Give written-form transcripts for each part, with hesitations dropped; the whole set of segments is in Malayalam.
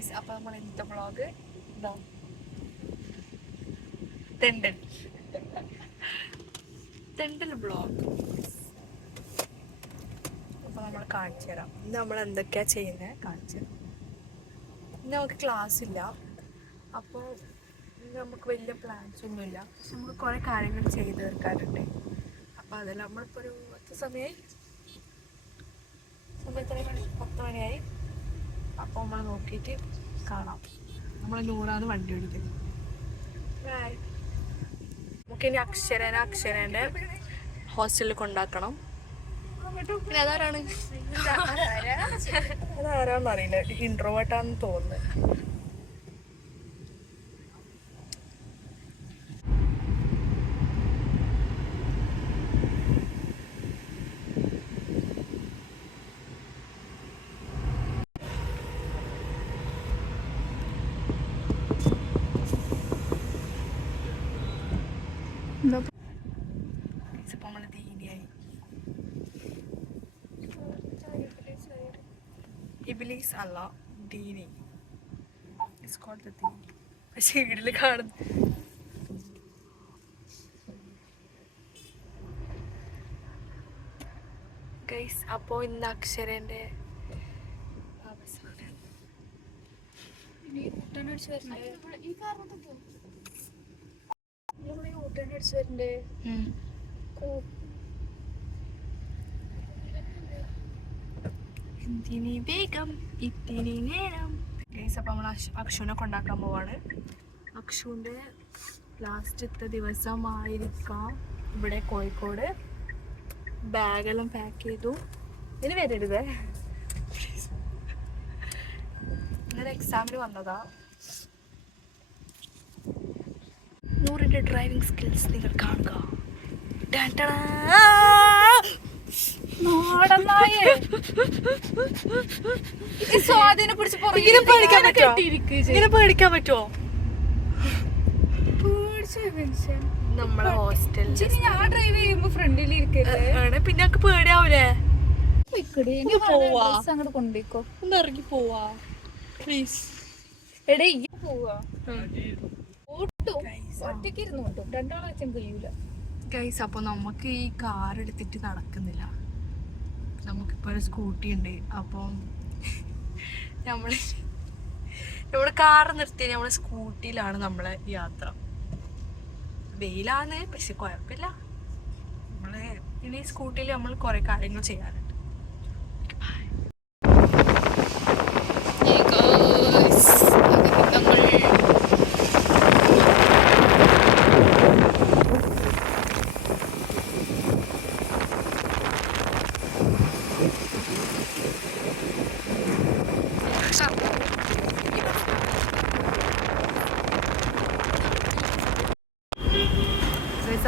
ഗൈസ് അപ്പോൾ നമ്മൾ ഇന്നത്തെ വ്ളോഗ് എന്താ തെണ്ടൽ വ്ളോഗ്. അപ്പോൾ നമ്മൾ കാണിച്ചു തരാം ഇന്ന് നമ്മൾ എന്തൊക്കെയാണ് ചെയ്യുന്നത് കാണിച്ചു തരാം. ഇന്ന് നമുക്ക് ക്ലാസ് ഇല്ല, അപ്പോൾ ഇന്ന് നമുക്ക് വലിയ പ്ലാൻസ് ഒന്നുമില്ല, പക്ഷെ നമുക്ക് കുറേ കാര്യങ്ങൾ ചെയ്ത് തീർക്കാറുണ്ട്. അപ്പോൾ അതെല്ലാം നമ്മളിപ്പോൾ ഒരു 10 സമയമായി 10 മണിയായി. അപ്പോൾ നമ്മൾ നോക്കിയിട്ട് കാണാം. നമ്മൾ 100 വണ്ടി ഓടിക്കുന്നത്. നമുക്കിനി അക്ഷരേൻ്റെ ഹോസ്റ്റലിൽ കൊണ്ടാക്കണം. പിന്നെ അതാരാണ് അതാരാന്ന് അറിയില്ല, ഇൻട്രോവേർട്ടാന്ന് തോന്നുന്നത്. നമ്മൾ ദീനിയായി. ഇബിലീസ് അല്ല, ദീനി. ഇറ്റ്സ് കോൾഡ് ദ ദീനി. പക്ഷേ വീട്ടിൽ കാണുന്നു. ഗൈസ് അപ്പോൾ ഇന്ന് അക്ഷരേൻ്റെ വേഗം ഇത്തിരി നേരം. ഗൈസ് അപ്പോൾ നമ്മൾ അക്ഷുവിനെ കൊണ്ടാക്കാൻ പോവാണ്. അക്ഷുവിൻ്റെ ലാസ്റ്റത്തെ ദിവസമായിരിക്കാം ഇവിടെ കോഴിക്കോട്. ബാഗെല്ലാം പാക്ക് ചെയ്തു. ഇതിന് വരരുതേ, ഇന്നലെ എക്സാമിന് വന്നതാ. 100ന്റെ ഡ്രൈവിംഗ് സ്കിൽസ് നിങ്ങൾ കാണുക. പേടിക്കാൻ പറ്റുമോ? നമ്മളെ ഹോസ്റ്റലിൽ ഞാൻ ഡ്രൈവ് ചെയ്യുമ്പോ ഫ്രണ്ടിൽ ഇരിക്കല്ലേ, പിന്നെ ഒക്കെ പേടിയാവൂലേ? അങ്ങോട്ട് കൊണ്ടേക്കോ, ഒന്ന് ഇറങ്ങി പോവാ പ്ലീസ്. എടേ പോവാ, ഒറ്റയ്ക്ക് ഇരുന്നു കേട്ടോ, രണ്ടാളാച്ചും കഴിയൂല. ഗൈസ് അപ്പോൾ നമുക്ക് ഈ കാർ എടുത്തിട്ട് നടക്കുന്നില്ല. നമുക്കിപ്പോൾ ഒരു സ്കൂട്ടി ഉണ്ട്. അപ്പം നമ്മുടെ കാറ് നിർത്തി നമ്മുടെ സ്കൂട്ടിയിലാണ് നമ്മളെ യാത്ര. വെയിലാണ്, പക്ഷെ കുഴപ്പമില്ല. നമ്മള് ഇനി സ്കൂട്ടിയിൽ നമ്മൾ കുറേ കാര്യങ്ങൾ ചെയ്യാറുണ്ട്.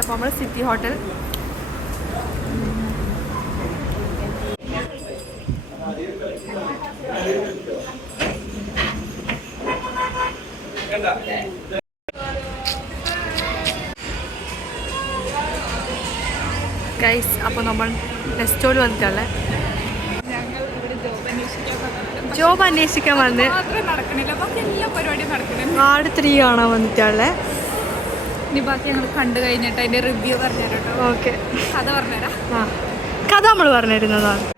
അപ്പോൾ നമ്മൾ സിറ്റി ഹോട്ടൽ ഗൈസ്. അപ്പോൾ നമ്മൾ നെസ്റ്റോയിൽ വന്നിട്ടുള്ളത് ജോബ് അന്വേഷിക്കാൻ വന്ന് ആട് 3 കാണാൻ വന്നിട്ടുള്ളത്. ഇനി ബാക്കി ഞങ്ങൾ കണ്ടു കഴിഞ്ഞിട്ട് അതിന്റെ റിവ്യൂ പറഞ്ഞുതരാം. ഓക്കെ, കഥ പറഞ്ഞുതരാം. കഥ നമ്മൾ പറഞ്ഞിരുന്നതാണ്.